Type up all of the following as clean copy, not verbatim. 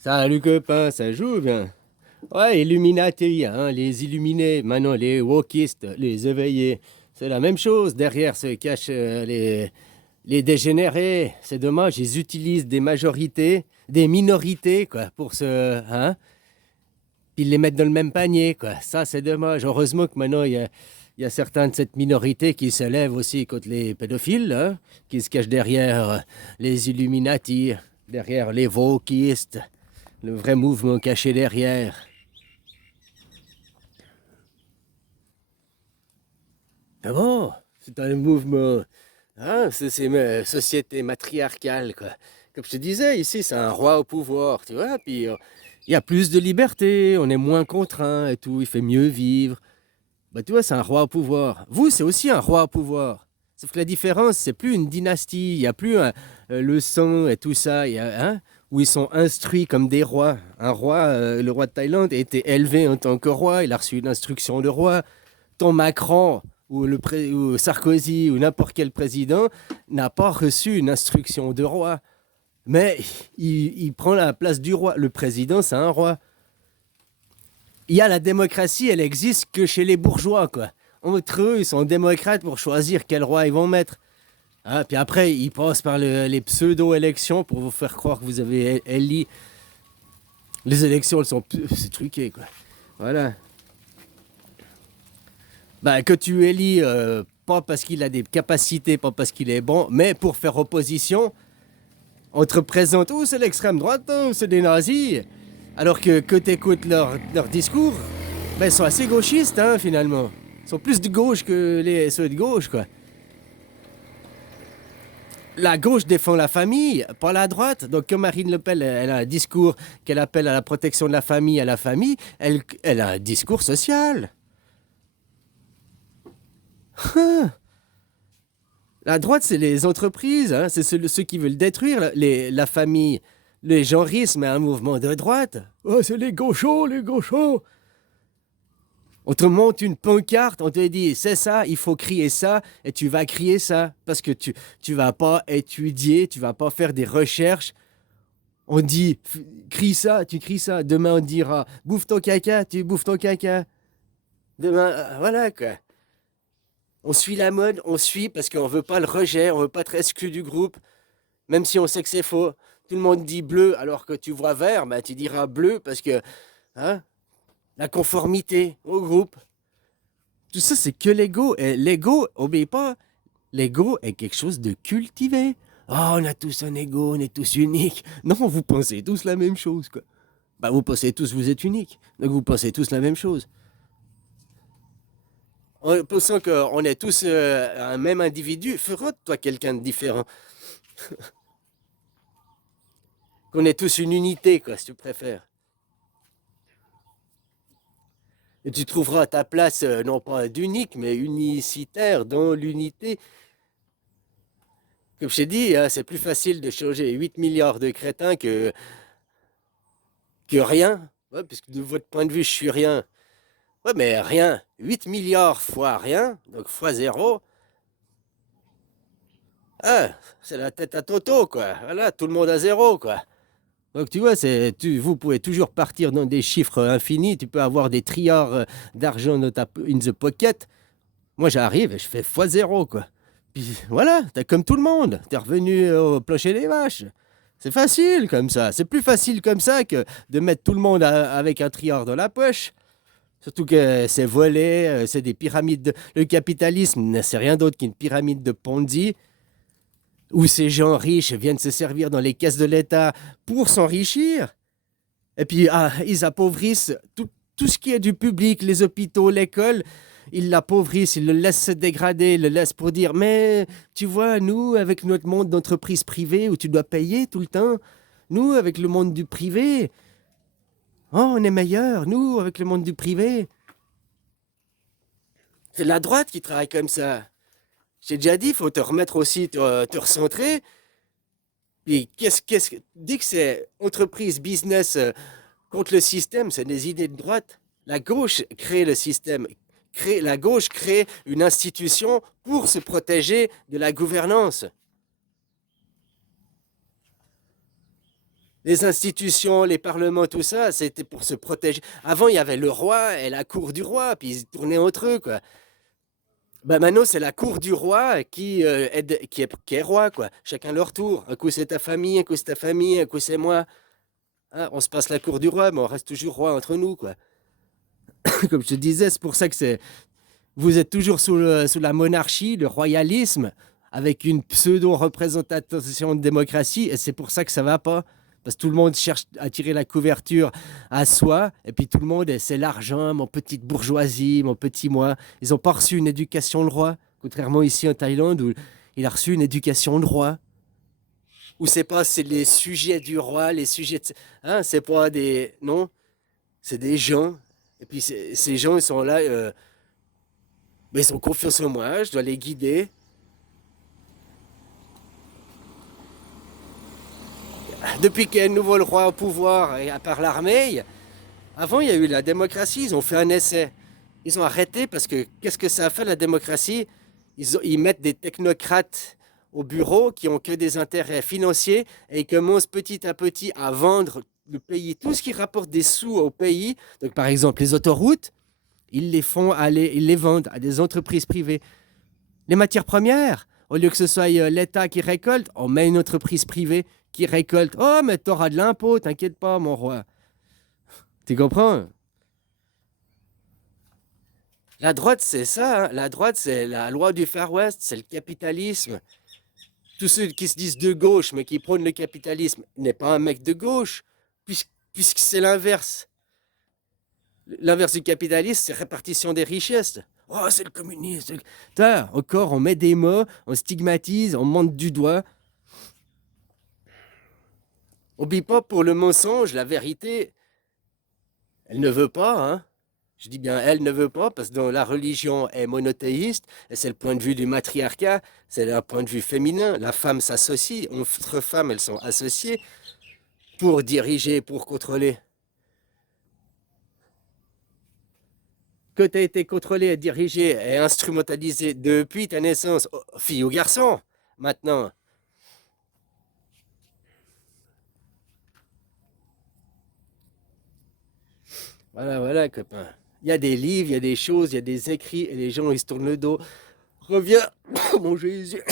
Salut copain, ça joue bien. Ouais, Illuminati, hein, les illuminés, maintenant les wokistes, les éveillés. C'est la même chose, derrière se cachent les dégénérés. C'est dommage, ils utilisent des majorités, des minorités, quoi, pour se... Hein, puis ils les mettent dans le même panier, quoi. Ça, c'est dommage. Heureusement que maintenant, il y a certains de cette minorité qui se lèvent aussi contre les pédophiles, hein, qui se cachent derrière les Illuminati, derrière les wokistes. Le vrai mouvement caché derrière. Ah bon? C'est un mouvement. Hein? C'est une société matriarcale, quoi. Comme je te disais, ici, c'est un roi au pouvoir, tu vois. Puis il y a plus de liberté, on est moins contraint et tout, il fait mieux vivre. Bah, tu vois, c'est un roi au pouvoir. Vous, c'est aussi un roi au pouvoir. Sauf que la différence, c'est plus une dynastie, il n'y a plus le sang et tout ça, hein, où ils sont instruits comme des rois. Un roi, le roi de Thaïlande, a été élevé en tant que roi, il a reçu une instruction de roi. Ton Macron ou Sarkozy ou n'importe quel président n'a pas reçu une instruction de roi. Mais il prend la place du roi. Le président, c'est un roi. Il y a la démocratie, elle existe que chez les bourgeois, quoi. Entre eux, ils sont démocrates pour choisir quel roi ils vont mettre. Ah, puis après, ils passent par les pseudo-élections pour vous faire croire que vous avez élu. Les élections, elles sont... C'est truqué, quoi. Voilà. Bah, que tu élis, pas parce qu'il a des capacités, pas parce qu'il est bon, mais pour faire opposition, on te représente, oh, c'est l'extrême droite, oh, c'est des nazis. Alors que tu écoutes leur discours, ben, ils sont assez gauchistes, hein, finalement. Ils sont plus de gauche que ceux de gauche, quoi. La gauche défend la famille, pas la droite. Donc, comme Marine Le Pen, elle a un discours qu'elle appelle à la protection de la famille, elle a un discours social. La droite, c'est les entreprises, hein, c'est ceux qui veulent détruire la famille. Les genrismes est un mouvement de droite. Oh, c'est les gauchos, les gauchos. On te montre une pancarte, on te dit, c'est ça, il faut crier ça, et tu vas crier ça. Parce que tu vas pas étudier, tu vas pas faire des recherches. On dit, crie ça, tu cries ça. Demain, on dira, bouffe ton caca, tu bouffes ton caca. Demain, voilà quoi. On suit la mode, on suit parce qu'on veut pas le rejet, on veut pas être exclu du groupe. Même si on sait que c'est faux. Tout le monde dit bleu alors que tu vois vert, bah, tu diras bleu parce que hein, la conformité au groupe. Tout ça, c'est que l'ego. Et l'ego, obéit pas. L'ego est quelque chose de cultivé. Oh, on a tous un ego, on est tous uniques. Non, vous pensez tous la même chose, quoi. Bah, vous pensez tous vous êtes uniques. Donc, vous pensez tous la même chose. En pensant qu'on est tous un même individu, fera de toi quelqu'un de différent. Qu'on est tous une unité, quoi, si tu préfères. Et tu trouveras ta place, non pas d'unique, mais unicitaire dans l'unité. Comme je t'ai dit, hein, c'est plus facile de changer 8 milliards de crétins que rien. Ouais, puisque de votre point de vue, je suis rien. Ouais, mais rien. 8 milliards fois rien, donc fois zéro. Ah, c'est la tête à Toto, quoi. Voilà, tout le monde à zéro, quoi. Donc tu vois, vous pouvez toujours partir dans des chiffres infinis. Tu peux avoir des trilliards d'argent in the pocket. Moi, j'arrive et je fais fois zéro, quoi. Puis voilà, t'es comme tout le monde. T'es revenu au plancher des vaches. C'est facile comme ça. C'est plus facile comme ça que de mettre tout le monde avec un triard dans la poche. Surtout que c'est volé, c'est des pyramides. Le capitalisme, c'est rien d'autre qu'une pyramide de Ponzi où ces gens riches viennent se servir dans les caisses de l'État pour s'enrichir. Et puis, ils appauvrissent tout ce qui est du public, les hôpitaux, l'école. Ils l'appauvrissent, ils le laissent se dégrader, ils le laissent pour dire, mais tu vois, nous, avec notre monde d'entreprise privée où tu dois payer tout le temps, nous, avec le monde du privé, oh, on est meilleurs, nous, avec le monde du privé. C'est la droite qui travaille comme ça. J'ai déjà dit, il faut te remettre aussi, te recentrer. Puis, dès que c'est entreprise, business contre le système, c'est des idées de droite. La gauche crée le système. La gauche crée une institution pour se protéger de la gouvernance. Les institutions, les parlements, tout ça, c'était pour se protéger. Avant, il y avait le roi et la cour du roi, puis ils tournaient entre eux, quoi. Ben maintenant, c'est la cour du roi qui est roi, quoi. Chacun leur tour. Un coup, c'est ta famille, un coup, c'est ta famille, un coup, c'est moi. Hein, on se passe la cour du roi, mais on reste toujours roi entre nous, quoi. Comme je te disais, c'est pour ça que vous êtes toujours sous la monarchie, le royalisme, avec une pseudo-représentation de démocratie, et c'est pour ça que ça va pas. Parce que tout le monde cherche à tirer la couverture à soi, et puis tout le monde, c'est l'argent, mon petite bourgeoisie, mon petit moi. Ils n'ont pas reçu une éducation de roi, contrairement ici en Thaïlande où il a reçu une éducation de roi. Où c'est pas, c'est les sujets du roi, les sujets de... Hein, c'est pas des... Non, c'est des gens. Et puis ces gens, ils sont là, mais ils ont confiance en moi, je dois les guider. Depuis qu'il y a un nouveau roi au pouvoir, et à part l'armée, avant il y a eu la démocratie, ils ont fait un essai. Ils ont arrêté parce que qu'est-ce que ça a fait la démocratie? Ils mettent des technocrates au bureau qui ont que des intérêts financiers et ils commencent petit à petit à vendre le pays, tout ce qui rapporte des sous au pays. Donc par exemple les autoroutes, ils les font aller, ils les vendent à des entreprises privées. Les matières premières, au lieu que ce soit l'État qui récolte, on met une entreprise privée qui récolte. Oh, mais t'auras de l'impôt, t'inquiète pas, mon roi. Tu comprends? La droite, c'est ça. Hein. La droite, c'est la loi du Far West, c'est le capitalisme. Tous ceux qui se disent de gauche, mais qui prônent le capitalisme, n'est pas un mec de gauche, puisque c'est l'inverse. L'inverse du capitalisme, c'est répartition des richesses. Oh, c'est le communisme. Putain, encore, on met des mots, on stigmatise, on monte du doigt. Oublie pas, pour le mensonge, la vérité, elle ne veut pas. Hein. Je dis bien, elle ne veut pas, parce que dans la religion est monothéiste, et c'est le point de vue du matriarcat, c'est un point de vue féminin. La femme s'associe, entre femmes, elles sont associées pour diriger, pour contrôler. Que tu as été contrôlé et dirigé et instrumentalisé depuis ta naissance, fille ou garçon, maintenant. Voilà, voilà, copain. Il y a des livres, il y a des choses, il y a des écrits, et les gens, ils se tournent le dos. Reviens, mon Jésus.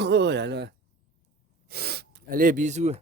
Oh là là. Allez, bisous.